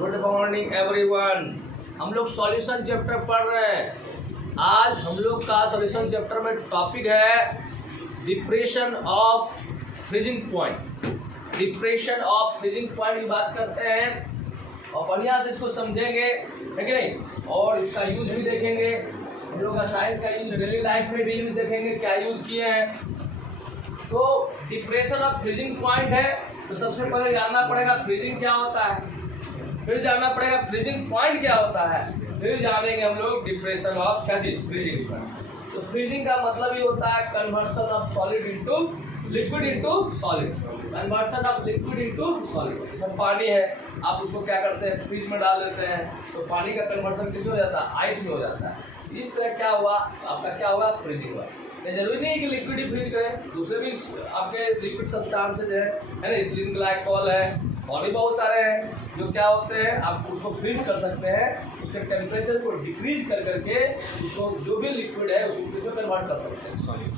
Good morning everyone. हम लोग solution chapter पढ़ रहे हैं। आज हम लोग का सॉल्यूशन चैप्टर में टॉपिक है depression of freezing point. Depression of freezing point की बात करते हैं और बढ़िया से इसको समझेंगे, है कि नहीं, और इसका यूज भी देखेंगे। हम लोग का साइंस का यूज डेली लाइफ में भी यूज देखेंगे, क्या यूज किए हैं। तो डिप्रेशन ऑफ फ्रीजिंग पॉइंट है तो सबसे पहले जानना पड़ेगा फ्रीजिंग क्या होता है, फिर जानना पड़ेगा फ्रीजिंग पॉइंट क्या होता है, फिर जानेंगे हम लोग डिप्रेशन ऑफ क्या चीज फ्रीजिंग पॉइंट। तो फ्रीजिंग का मतलब ही होता है conversion of solid into liquid into solid. Conversion of liquid into solid. जैसे पानी है, आप उसको क्या करते हैं, फ्रीज में डाल देते हैं तो पानी का कन्वर्सन किसमें हो जाता है, आइस में हो जाता है। इस तरह क्या हुआ, आपका क्या होगा, फ्रीजिंग हुआ। ये जरूरी नहीं है कि लिक्विड ही फ्रीज करें, दूसरे भी आपके लिक्विड सब्सटेंसेज है ना, इथिलीन ग्लाइकोल है और भी बहुत सारे हैं जो क्या होते हैं, आप उसको फ्रीज कर सकते हैं। उसके टेम्परेचर को डिक्रीज कर करके उसको जो भी लिक्विड है उसको किसमें कन्वर्ट कर सकते हैं, सॉलिड।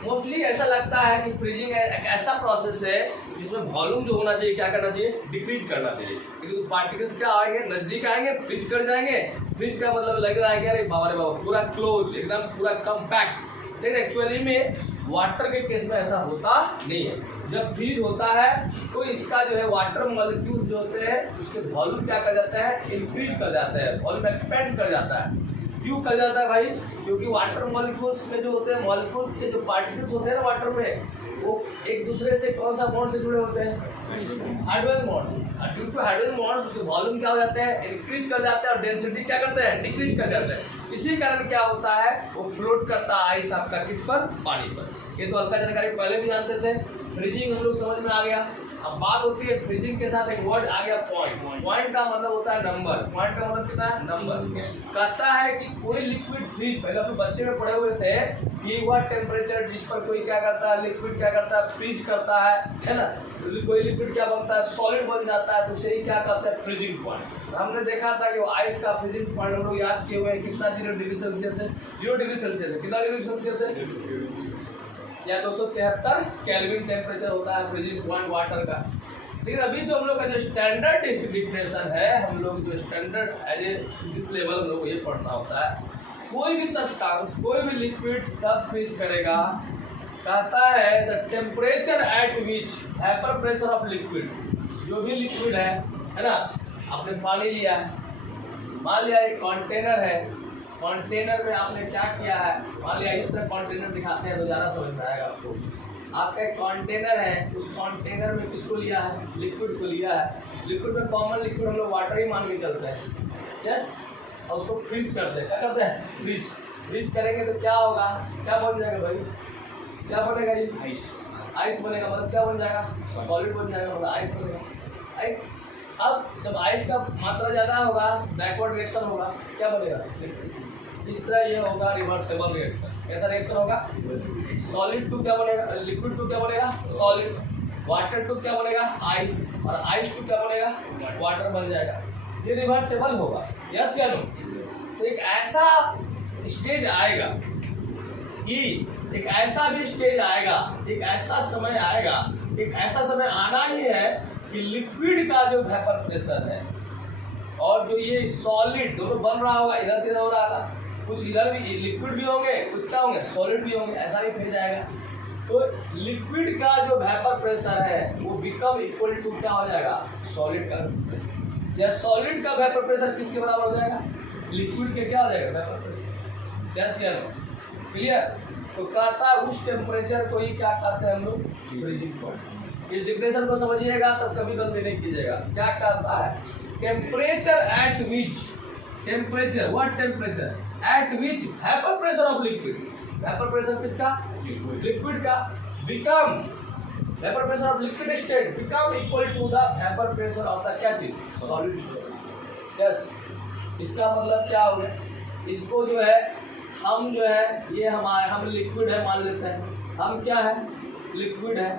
मोस्टली ऐसा लगता है कि फ्रीजिंग एक ऐसा प्रोसेस है जिसमें वॉल्यूम जो होना चाहिए क्या करना चाहिए, डिक्रीज करना चाहिए। क्योंकि पार्टिकल्स क्या आएंगे, नजदीक आएंगे, फ्रीज कर जाएंगे। फ्रीज का मतलब लग रहा है कि अरे बाबा रे बाबा पूरा क्लोज, एकदम पूरा कम्पैक्ट। लेकिन एक्चुअली में वाटर के केस में ऐसा होता नहीं है। जब फ्रीज होता है तो इसका जो है वाटर मॉलिक्यूल जो होते हैं उसके वॉल्यूम क्या कर जाता है, इंक्रीज कर जाता है, वॉल्यूम एक्सपेंड कर जाता है। क्यों कर जाता है भाई, क्योंकि वाटर मॉलिक्यूल्स में जो होते हैं, मॉलिक्यूल्स के जो पार्टिकल्स होते हैं ना वाटर में, वो एक दूसरे से कौन सा बॉन्ड से जुड़े होते हैं, हाइड्रोजन बॉन्ड्स। और ड्यू टू हाइड्रोजन बॉन्ड्स उसके वॉल्यूम क्या हो जाते हैं, इंक्रीज कर जाते हैं और डेंसिटी क्या करते हैं, डिक्रीज कर जाते हैं। इसी कारण क्या होता है, वो फ्लोट करता है आइस आपका किस पर, पानी पर। ये तो हल्का जानकारी पहले भी जानते थे। फ्रीजिंग हम लोग समझ में आ गया। अब बात होती है फ्रीजिंग के साथ एक वर्ड आ गया पॉइंट। पॉइंट का मतलब होता है नंबर। पॉइंट का मतलब कितना है, नंबर। कहता है कि कोई लिक्विड फ्रीज, पहले अपने बच्चे में पढ़े हुए थे कि वह टेम्परेचर जिस पर कोई क्या करता है, लिक्विड क्या करता है, फ्रीज करता है ना। कोई लिक्विड क्या बनता है, सॉलिड बन जाता है, तो उसे ही क्या कहते हैं, फ्रीजिंग पॉइंट। हमने देखा था कि वो आइस का फ्रीजिंग पॉइंट हम लोग याद किए हुए हैं कितना, 0 डिग्री सेल्सियस है। 0 डिग्री सेल्सियस है, कितना डिग्री सेल्सियस है, या 273 केल्विन टेम्परेचर होता है फ्रीजिंग पॉइंट वाटर का। लेकिन अभी तो हम लोग का जो स्टैंडर्ड डिफिनेशन है, हम लोग जो standard as a this level हम लोग ये पढ़ना होता है, कोई भी सब्सटेंस, कोई भी लिक्विड तब फ्रीज करेगा, कहता है the temperature at which vapour pressure of liquid, जो भी लिक्विड है ना, आपने पानी लिया है, मान लिया एक कंटेनर है, कंटेनर में आपने क्या किया है, मान लिया इस तरह कंटेनर दिखाते हैं तो ज़्यादा समझ में आएगा आपको। आपका एक कंटेनर है, उस कंटेनर में किसको लिया है, लिक्विड को लिया है। लिक्विड में कॉमन लिक्विड हम लोग वाटर ही मान के चलते हैं, यस। और उसको फ्रीज करते हैं, क्या करते हैं, फ्रीज। फ्रीज करेंगे तो क्या होगा, क्या बन जाएगा भाई, क्या बनेगा ये, आइस। आइस बनेगा मतलब क्या बन जाएगा, सॉलिड बन जाएगा, मतलब आइस बनेगा। अब जब आइस का मात्रा ज़्यादा होगा, बैकवर्ड रिएक्शन होगा, क्या बनेगा, इस तरह ये होगा रिवर्सेबल रिएक्शन। कैसा रिएक्शन होगा, सॉलिड टू क्या बनेगा, लिक्विड टू क्या बनेगा, सॉलिड। वाटर टू क्या बनेगा, आइस। और आइस टू क्या बनेगा, वाटर बन जाएगा। ये रिवर्सेबल होगा, यस या नो। तो एक ऐसा स्टेज आएगा कि एक ऐसा भी स्टेज आएगा, एक ऐसा समय आएगा, एक ऐसा समय आना ही है कि लिक्विड का जो वेपर प्रेशर है और जो ये सॉलिड दोनों बन रहा होगा, इधर से इधर हो रहा होगा, कुछ इधर भी लिक्विड भी होंगे, कुछ क्या होंगे, सॉलिड भी होंगे, ऐसा भी फेज आएगा। तो लिक्विड का जो वेपर प्रेशर है वो बिकम इक्वल टू क्या हो जाएगा, सॉलिड का प्रेशर। या सॉलिड का वेपर प्रेशर किसके बराबर हो जाएगा, लिक्विड के क्या हो जाएगा, वेपर प्रेशर। यस या नो, क्लियर। तो कहता है उस टेम्परेचर को ही क्या कहते हैं हम लोग, फ्रीजिंग पॉइंट। इस डिफिनेशन को समझिएगा तब कभी गलती नहीं कीजिएगा। क्या कहता है, temperature at which, temperature, what temperature at which vapour pressure of liquid, vapour pressure किसका, लिक्विड का, become vapour pressure of liquid state become equal to the vapour pressure of the क्या चीज, सॉलिड स्टेट। यस, इसका मतलब क्या हो गया, इसको जो है हम जो है ये हमारे, हम लिक्विड है मान लेते हैं, हम क्या है, लिक्विड है,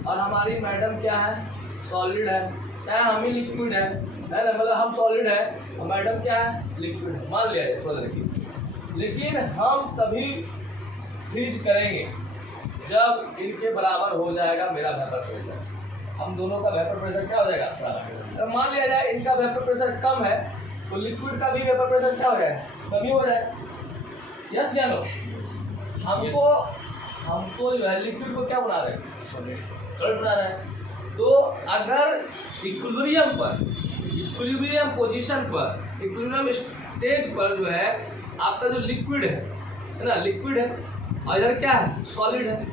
और हमारी मैडम क्या है, सॉलिड है। चाहे हम ही लिक्विड है ना, मतलब हम सॉलिड है और मैडम क्या है, लिक्विड है, मान लिया है थोड़ा। लेकिन हम तभी फ्रीज करेंगे जब इनके बराबर हो जाएगा मेरा वेपर प्रेशर। हम दोनों का वेपर प्रेशर क्या हो जाएगा बराबर। अब मान लिया जाए इनका वेपर प्रेशर कम है तो लिक्विड का भी वेपर प्रेशर क्या हो जाएगा, कमी हो जाएगा। यस या नो? हमको जो है लिक्विड को क्या बना रहे हैं, सॉलिड बना रहे हैं। तो अगर इक्विलिब्रियम पोजीशन पर, इक्विलिब्रियम स्टेज पर जो है आपका जो लिक्विड है ना, लिक्विड है और इधर क्या है, सॉलिड है।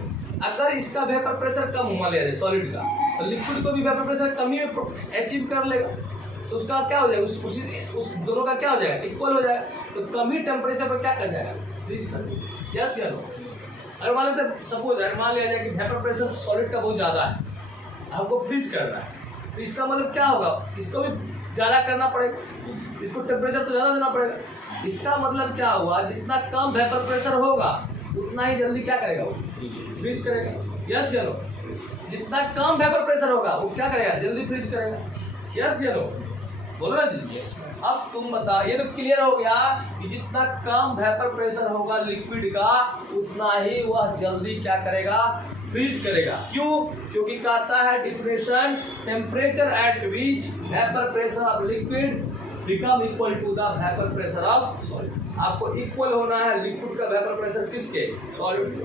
अगर इसका वेपर प्रेशर कम मान लिया जाए सॉलिड का, तो लिक्विड को भी वेपर प्रेशर कम ही अचीव कर लेगा, तो उसका क्या हो जाएगा, उस दोनों का क्या हो जाएगा, इक्वल हो जाएगा। तो कमी टेम्परेचर पर क्या कर जाएगा, फ्रीज कर देगा। यस या नो? अगर मान लेते सपोज मान लिया जाए कि वेपर प्रेशर सॉलिड का बहुत ज़्यादा है, हमको फ्रीज करना है, तो इसका मतलब क्या होगा, इसको भी ज़्यादा करना पड़ेगा, इसको टेम्परेचर तो ज़्यादा देना पड़ेगा। इसका मतलब क्या हुआ, जितना कम वेपर प्रेशर होगा उतना ही जल्दी क्या करेगा, वो फ्रीज करेगा। यस या नो? जितना कम वेपर प्रेशर होगा वो क्या करेगा, जल्दी फ्रीज करेगा। यस या नो? बोलो ना जी। अब तुम बताओ, ये तो क्लियर हो गया कि जितना कम वेपर प्रेशर होगा लिक्विड का उतना ही वह जल्दी क्या करेगा, फ्रीज करेगा। क्यों? क्योंकि कहता है differential temperature at which vapour pressure of liquid become equal to the vapour pressure of solid. आपको इक्वल होना है लिक्विड का वेपर प्रेशर किसके, सॉलिड के।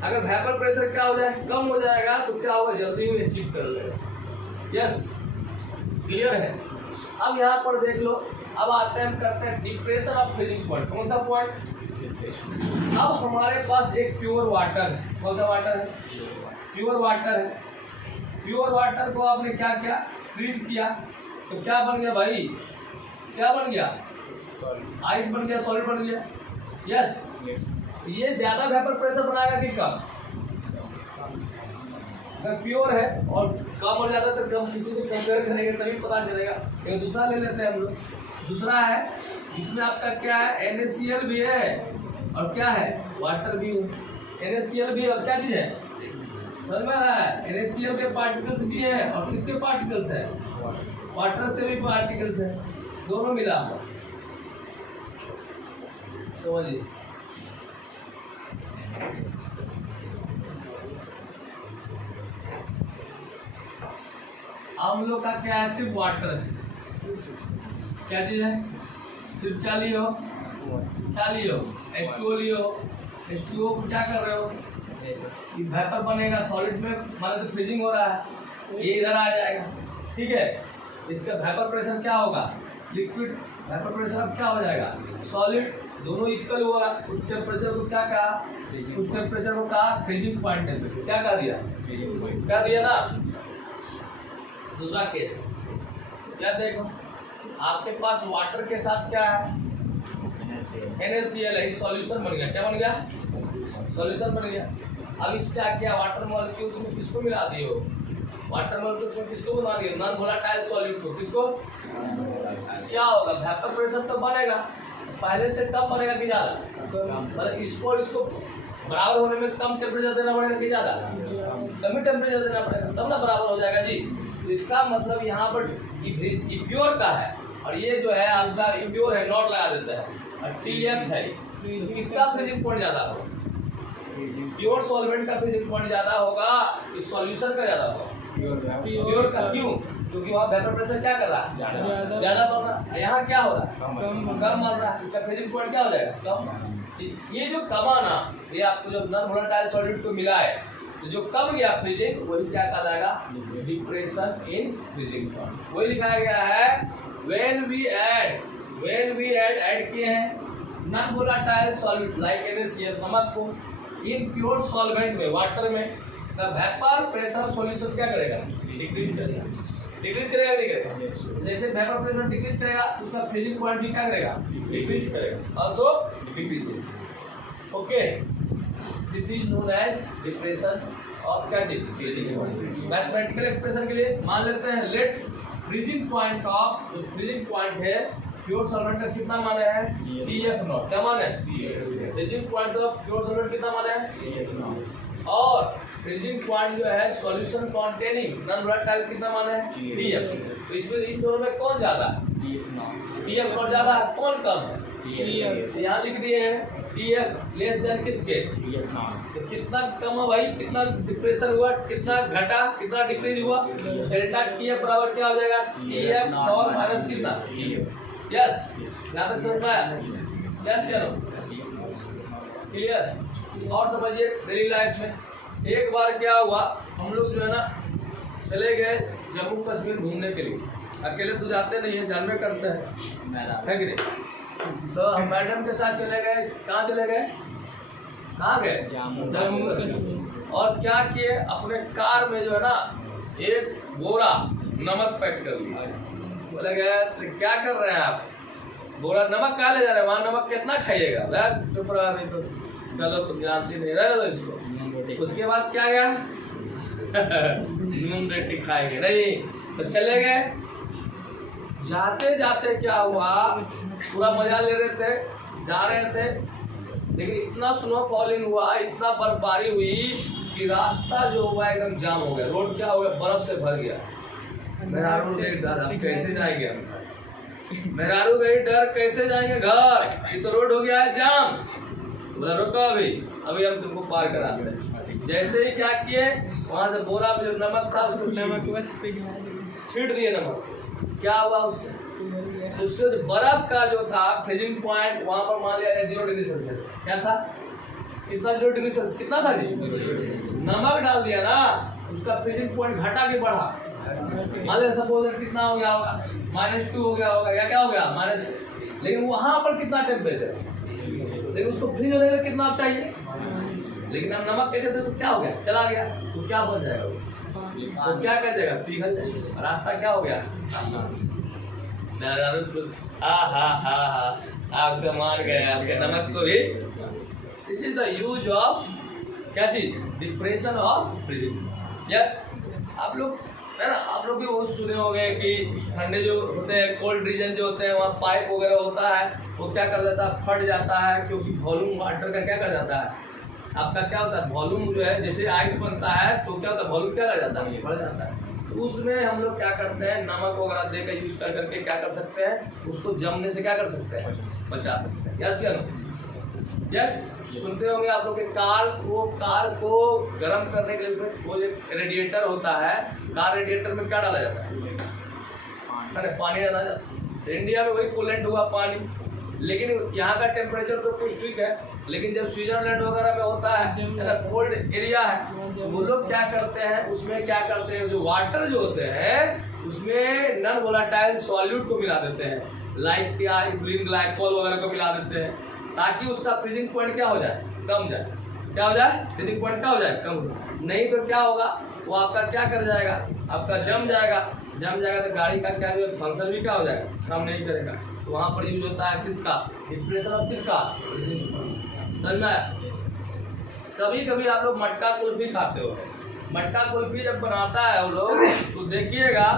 अगर वेपर प्रेशर क्या हो जाए, कम हो जाएगा, तो क्या होगा, जल्दी में अचीव कर लेगा। यस, क्लियर है? अब यहाँ पर देख लो, अब आते हैं हम करते हैं डिप्रेशन ऑफ फ्रीजिंग पॉइंट। कौन सा पॉइंट? अब हमारे पास एक प्योर वाटर है। कौन सा वाटर है? प्योर वाटर है। प्योर वाटर को आपने क्या किया, फ्रीज किया, तो क्या बन गया भाई, क्या बन गया, आइस बन गया, सॉलिड बन गया। यस, ये ज्यादा वेपर प्रेशर बनाएगा कि कम? अगर प्योर है और कम और ज्यादा, तो कम किसी से कंपेयर करेंगे तभी पता चलेगा। एक दूसरा ले लेते हैं हम लोग। दूसरा है, इसमें आपका क्या है, NaCl भी है और क्या है, वाटर भी है। NaCl भी और क्या चीज है, समझ में आ रहा है? NaCl के पार्टिकल्स भी हैं और किसके पार्टिकल्स हैं, वाटर से भी पार्टिकल्स हैं, दोनों मिला हुआ। समझिए, हम लोग का क्या है, सिर्फ वाटर है। क्या चीज है, सिर्फ क्या लियो, क्या लियो, H2O लियो। H2O को क्या कर रहे हो, वेपर बनेगा सॉलिड में, मतलब तो फ्रीजिंग हो रहा है, ये इधर आ जाएगा। ठीक है, इसका वेपर प्रेशर क्या होगा, लिक्विड वेपर प्रेशर अब क्या हो जाएगा, सॉलिड, दोनों इक्वल हुआ। उस टेम्परेचर को क्या कहा, उस टेम्परेचर को कहा फ्रीजिंग पॉइंट टेम्परेचर। क्या कहा दिया, क्या दिया ना। दूसरा केस क्या देखो, आपके पास वाटर के साथ क्या है, NaCl है, सॉल्यूशन बन गया। क्या बन गया, सॉल्यूशन बन गया। अब इस क्या किया, वाटर मॉलिक्यूल्स में किसको मिला दियो, वाटर मॉलिक्यूल्स में किसको बना दियो, नॉन वोलेटाइल सॉल्यूट को। किसको, क्या होगा, वेपर प्रेशर तो बनेगा, पहले से कम बनेगा कि ज़्यादा, मतलब इसको और इसको बराबर होने में कम टेम्परेचर देना पड़ेगा कि ज़्यादा, कम ही टेम्परेचर देना पड़ेगा, तब ना बराबर हो जाएगा जी। तो इसका मतलब यहाँ पर प्योर का है और ये जो है आपका इम्प्योर है, नॉट लगा देता है, और TF है। तो किसका फ्रीजिंग पॉइंट ज़्यादा होगा, प्योर सॉल्वेंट का फ्रीजिंग पॉइंट ज़्यादा होगा, इस सॉल्यूशन का ज़्यादा होगा, प्योर का। क्यों? क्योंकि वहाँ वेपर प्रेशर क्या कर रहा है, ज़्यादा बढ़ रहा है, यहाँ क्या हो रहा है, कम बढ़ रहा है, इसका फ्रीजिंग पॉइंट क्या हो जाएगा, कम। ये जो कमा ना, ये आपको जब नॉन वोलेटाइल सॉल्यूट को मिला है, तो जो कम गया फ्रीजिंग, वही क्या कहलाएगा, डिप्रेशन इन फ्रीजिंग पॉइंट। वही लिखा गया है, when we add ऐड किए हैं non volatile solute like NaCl, नमक को, इन प्योर सॉल्वेंट में, वाटर में, द वेपर प्रेशर सॉल्यूशन क्या करेगा, डिक्रीज करेगा। डिक्रीज करेगा, नहीं करेगा? जैसे वेपर प्रेशर डिक्रीज करेगा, उसका फ्रीजिंग पॉइंट भी क्या करेगा, डिक्रीज करेगा, also decrease. Okay, this is known as depression of क्या चीज, फ्रीजिंग पॉइंट। मैथमेटिकल एक्सप्रेशन के लिए मान लेते हैं, लेट फ्रीजिंग पॉइंट ऑफ, जो फ्रीजिंग पॉइंट है प्योर सॉल्वेंट का कितना माना है, TF0। क्या माना है, freezing point of pure solvent कितना माना है, TF0। और फ्रीजिंग पॉइंट जो है सॉल्यूशन कॉन्टेनिंग नॉन वोलेटाइल कितना माना है, TF। तो इसमें इन दोनों में कौन ज्यादा है, TF नॉट ज्यादा है, कौन कम है? यहाँ लिख दिए हैं TF लेस देन किसके? तो कितना कम है भाई, कितना डिप्रेशन हुआ, कितना घटा, कितना डिक्रीज हुआ? डेल्टा TF बराबर क्या हो जाएगा? TF नॉट माइनस कितना? यस, यहाँ तक समझ में आया? यस या नो? क्लियर? और समझिए डेली लाइफ में एक बार क्या हुआ, हम लोग जो है ना चले गए जम्मू कश्मीर घूमने के लिए। अकेले तो जाते नहीं है, जानवे करते हैं, है कि नहीं? तो हम मैडम के साथ चले गए। कहाँ चले गए? कहाँ गए? जम्मू कश्मीर। और क्या किए, अपने कार में जो है ना एक बोरा नमक पैक कर लिया। बोले गए तो क्या कर रहे हैं आप, बोरा नमक कहाँ ले जा रहे हैं, वहाँ नमक कितना खाइएगा? चुप रहा, नहीं तो चलो तुम जानती नहीं, रह दो इसको। उसके बाद क्या गया नून रोटी खाएंगे नहीं, तो चले गए। जाते जाते क्या हुआ, पूरा मजा ले रहे थे, जा रहे थे, लेकिन इतना स्नो फॉलिंग हुआ, इतना बर्फबारी हुई कि रास्ता जो हुआ एकदम जाम हो गया। रोड क्या हो गया, बर्फ से भर गया। मेहरारू गई डर, हम कैसे जाएंगे? मेहरारू गई डर, कैसे जाएंगे घर, ये तो रोड हो गया है जाम। बोला रुको अभी हम तुमको पार कराते हैं। जैसे ही क्या किए, वहां से बोरा में जो नमक था उसको छीट दिए नमक। क्या हुआ उससे बर्फ का जो था फ्रीजिंग पॉइंट, वहां पर मान लिया 0 डिग्री सेल्सियस। क्या था? कितना? 0 डिग्री सेल्सियस। कितना था जी? नमक डाल दिया ना, उसका फ्रीजिंग पॉइंट घटा के बढ़ा। मान लिया सपोज कितना हो गया होगा, -2 हो गया होगा, या क्या हो गया -, लेकिन वहां पर कितना टेम्परेचर, लेकिन उसको फ्रीज होने में कितना चाहिए, लेकिन अब नमक कैसे दे तो क्या हो गया, चला गया, तो क्या बन जाएगा? तो क्या कह जाएगा? पिघल जाएगा। रास्ता क्या हो गया? आपका मान गए, आपके नमक को भी। This is the use of क्या चीज? Depression of freezing. यस, आप लोग है ना, आप लोग भी बहुत सुने होंगे कि ठंडे जो होते हैं, कोल्ड रीजन जो होते हैं, वहाँ पाइप वगैरह होता है, वो क्या कर देता है, फट जाता है, क्योंकि वॉल्यूम वाटर का क्या कर जाता है, आपका क्या होता है, वॉल्यूम जो है, जैसे आइस बनता है तो क्या होता है, वॉल्यूम क्या कर जाता है, बढ़ जाता है। तो उसमें हम लोग क्या करते हैं, नमक वगैरह देकर यूज कर करके क्या कर सकते हैं, उसको जमने से क्या कर सकते हैं, बचा सकते हैं। यस या नो? यस, सुनते होंगे आप लोग के कार को गर्म करने के लिए वो एक रेडिएटर होता है, कार रेडिएटर में क्या डाला जाता है, अरे पानी डाला जाता है। इंडिया में वही कूलेंट हुआ पानी, लेकिन यहाँ का टेम्परेचर तो कुछ ठीक है, लेकिन जब स्विट्जरलैंड वगैरह में होता है, कोल्ड एरिया है, तो वो लोग क्या करते हैं, उसमें क्या करते हैं, जो वाटर जो होते हैं उसमें नॉन वोलेटाइल सॉल्यूट को मिला देते हैं, लाइक क्या इथीलीन ग्लाइकोल वगैरह को मिला देते हैं, ताकि उसका फ्रीजिंग पॉइंट क्या हो जाए, कम जाए। क्या हो जाए? फ्रीजिंग पॉइंट क्या हो जाए, कम हो जाए। नहीं तो क्या होगा, वो आपका क्या कर जाएगा, आपका जम जाएगा तो गाड़ी का क्या फंक्शन भी क्या हो जाएगा, काम नहीं करेगा। तो वहाँ पर यूज होता है किसका, डिप्रेशन ऑफ किसका, समझ में आया? कभी कभी आप लोग मटका कुल्फी खाते हो, मटका कुल्फी जब बनाता है वो लोग, तो देखिएगा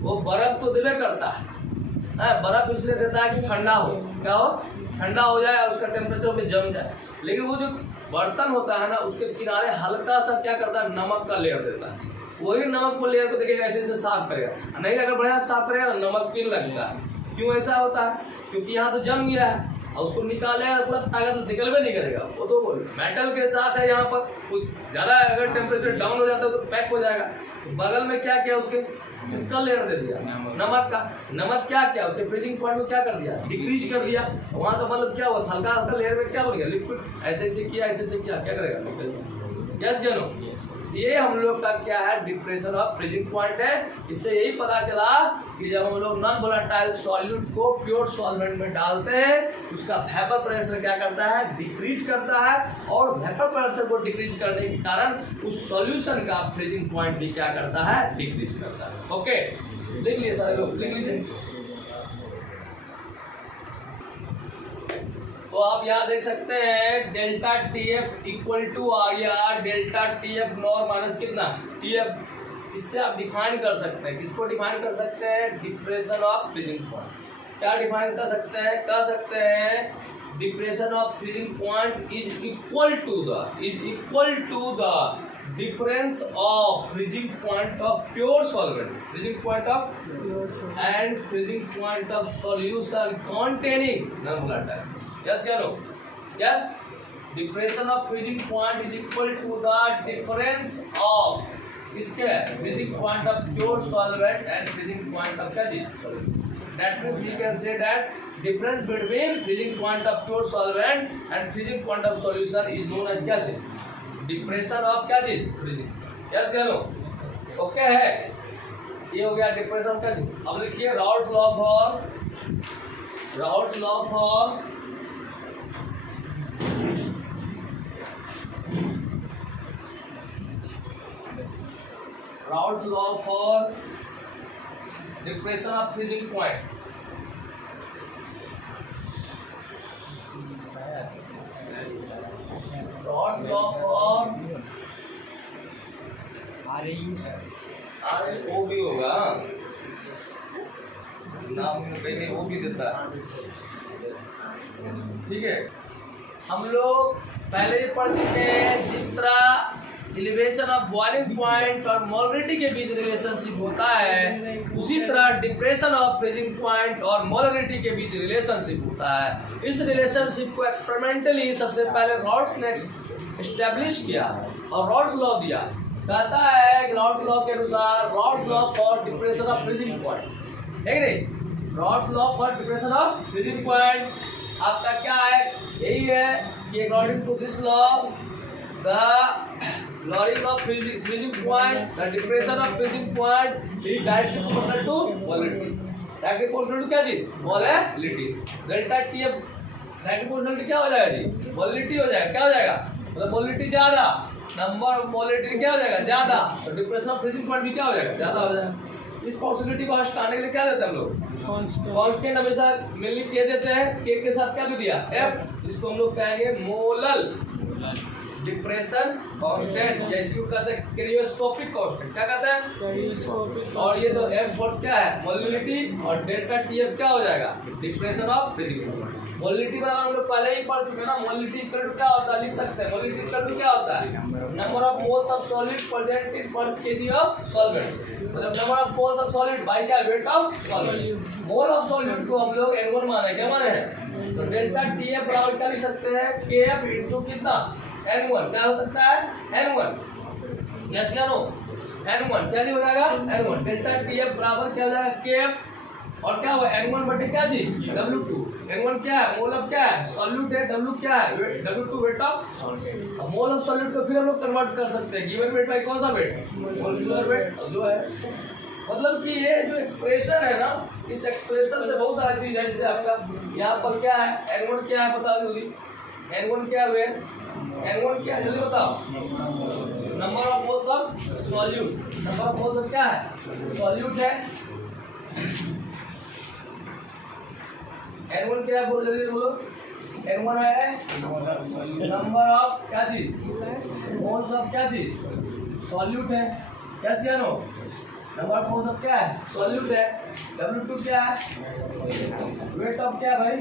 वो बर्फ तो देवे करता है, बर्फ इसलिए देता है कि ठंडा हो, क्या हो, ठंडा हो जाए और उसका टेम्परेचर पे जम जाए। लेकिन वो जो बर्तन होता है ना, उसके किनारे हल्का सा क्या करता है, नमक का लेयर देता है। वही नमक को लेयर को देखिएगा ऐसे ऐसे साफ करेगा, नहीं अगर बढ़िया साफ करेगा नमक क्यों लगता है, क्यों ऐसा होता है, क्योंकि यहाँ तो जम गया है और उसको निकालेगा पूरा ताकत तो निकलवे नहीं करेगा, वो तो मेटल के साथ है। यहाँ पर कुछ ज़्यादा अगर टेम्परेचर डाउन हो जाता है तो पैक हो जाएगा। तो बगल में क्या किया, उसके इसका लेयर दे दिया नमक का। नमक क्या किया, उसके फ्रीजिंग पॉइंट को क्या कर दिया, डिक्रीज कर दिया। वहाँ तो मतलब क्या हुआ, हल्का हल्का लेयर में क्या बन गया, लिक्विड। ऐसे ऐसे किया, ऐसे ऐसे किया, क्या करेगा, यस या नो? ये हम लोग का क्या है, डिप्रेशन ऑफ फ्रीजिंग पॉइंट है। इससे यही पता चला कि जब हम लोग नॉन वोलेटाइल सॉल्यूट को प्योर सॉल्वेंट में डालते हैं, उसका वेपर प्रेशर क्या करता है, डिक्रीज करता है। और वेपर प्रेशर को डिक्रीज करने के कारण उस सॉल्यूशन का फ्रीजिंग पॉइंट भी क्या करता है, डिक्रीज करता है। ओके, लिख लिए सारे लोग, लिख लीजिए। तो आप यहाँ देख सकते हैं डेल्टा TF इक्वल टू आ गया डेल्टा TF नॉर माइनस कितना, TF। इससे आप डिफाइन कर सकते हैं, किसको डिफाइन कर सकते हैं, डिप्रेशन ऑफ फ्रीजिंग पॉइंट। क्या डिफाइन कर सकते हैं, कह सकते हैं depression of freezing point is equal to the difference of freezing point of pure solvent, freezing point of and freezing point of solution containing non-volatile. Yes or no? Yes. Depression of freezing point is equal to the difference of इसके freezing point of pure solvent and freezing point of क्या चीज? That means we can say that difference between freezing point of pure solvent and freezing point of solution is known as क्या चीज? Depression of क्या चीज? Freezing. Yes या no? Okay है. ये हो गया डिप्रेशन क्या चीज. अब लिखिए Raoult's law for Raoult's law for Raoult's law for depression of freezing point. Raoult's law for RAU भी होगा नाम पहले वो भी देता है. ठीक है. हम लोग पहले ही पढ़ चुके हैं जिस तरह एलिवेशन ऑफ बॉइलिंग पॉइंट और मोलरिटी के बीच रिलेशनशिप होता है उसी तरह डिप्रेशन ऑफ फ्रीजिंग पॉइंट और मोलरिटी के बीच रिलेशनशिप होता है. इस रिलेशनशिप को एक्सपेरिमेंटली सबसे पहले रॉड्स ने एस्टेब्लिश किया और रॉड्स लॉ दिया. कहता है कि रॉड्स लॉ के अनुसार Raoult's law for depression of freezing point है नहीं. Raoult's law for depression of freezing point आपका क्या है? यही है कि according to this law the lowering of freezing point, the depression of freezing point is directly proportional to molality. Directly proportional to क्या चीज? मोलैलिटी. डेल्टा टी अब directly proportional क्या हो जाएगा जी? मोलैलिटी हो जाएगा. क्या हो जाएगा? मतलब मोलैलिटी ज्यादा, नंबर ऑफ मोलैलिटी क्या हो जाएगा? ज्यादा. तो डिप्रेशन ऑफ फ्रीजिंग पॉइंट भी क्या हो जाएगा? ज्यादा हो जाएगा. इस पॉसिबिलिटी को हटाने के लिए क्या देते हैं हम लोग? कांस्टेंट हमेशा मेनली के देते हैं. के साथ क्या भी दिया? एफ. इसको हम लोग कहेंगे मोलल डिप्रेशन कांस्टेंट, जैसे को कहते हैं क्रियोस्कोपिक कांस्टेंट. क्या कहते हैं? और ये तो एफ फोर्स क्या है? मोलैलिटी. और डेल्टा टी एफ क्या हो जाएगा? Depression of freezing point. Molality बराबर हम लोग पहले ही पढ़ चुके हैं ना. मोलैलिटी इक्वल टू क्या होता है? लिख सकते हैं. मोलैलिटी इक्वल टू क्या होता है? Number of moles of solid present in per KG of solvent. मतलब number of moles of solid by क्या? Weight of solid. Mole of solid को हम लोग N1 माने. क्या माने हैं? तो डेल्टा टी एफ बराबर क्या लिख सकते हैं? के एफ इनटू कितना? N1. क्या हो सकता है? N1. यस या नो? N1 क्या हो जाएगा? N1. डेल्टा TF बराबर क्या हो जाएगा? KF. और क्या हुआ? N1 बटे क्या जी? W2. N1 क्या है? मोल ऑफ क्या है? सॉल्यूट है. W क्या है? W2 weight of. अब मोल ऑफ सॉल्यूट को फिर हम लोग कन्वर्ट कर सकते हैं. गिवन वेट बाय कौन सा वेट? मोलिकुलर वेट जो है. मतलब कि ये जो एक्सप्रेशन है ना, इस एक्सप्रेशन से बहुत सारी चीज है. जैसे आपका यहाँ पर क्या है? N1 क्या है? बताओ जल्दी. N1 क्या है? N1 क्या है? जल्दी बताओ. Number of moles of solute. Number of moles of क्या है? सॉल्यूट है. N1 क्या है? बोलो जल्दी बोलो. N1 है नंबर ऑफ क्या चीज? मोल्स ऑफ क्या चीज? सॉल्यूट है. यस या no? Number of moles of क्या है? सॉल्यूट है. W2 क्या है? वेट ऑफ क्या है भाई?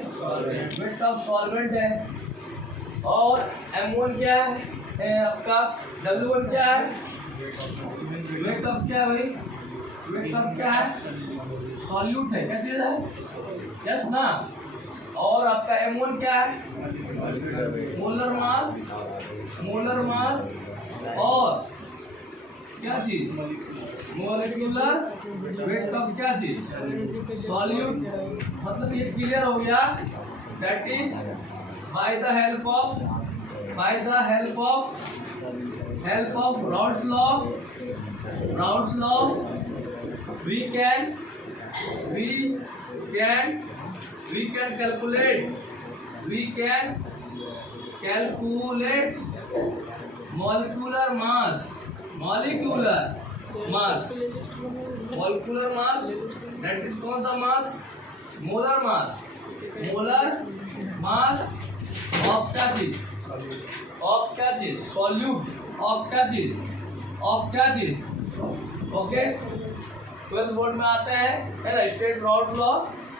वेट ऑफ सॉल्वेंट है. और M1 क्या है आपका? W1 क्या है? वेट ऑफ क्या है भाई? वेट ऑफ क्या है? सॉल्यूट है. क्या चीज है? यस ना? और आपका M1 क्या है? Molar mass. मोलर मास और क्या चीज? मोलिकुलर वेट ऑफ क्या चीज? सॉल्यूट. मतलब ये क्लियर हो गया. That is by the help of Raoult's law we can calculate molecular mass. That is कौन सा मास? मोलर मास ऑफ क्या चीज? सॉल्यूट ऑफ क्या चीज? ओके. 12th बोर्ड में आते हैं है ना. स्टेट राउल्ट्स लॉ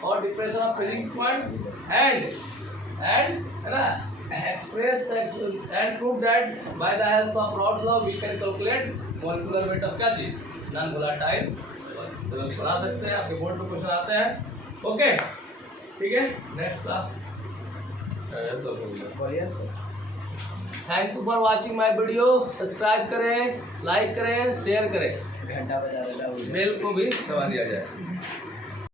और depression of freezing point and है ना express and prove that by the help of Rod's law we can calculate molecular weight of क्या चीज नॉन वोलेटाइल। तो बना सकते हैं, आपके बोर्ड पे क्वेश्चन आते हैं। ओके ठीक है, next class. Thank you for watching my video. Subscribe करें, लाइक करें, शेयर करें, घंटा बजा देना, बेल को भी दबा दिया जाए।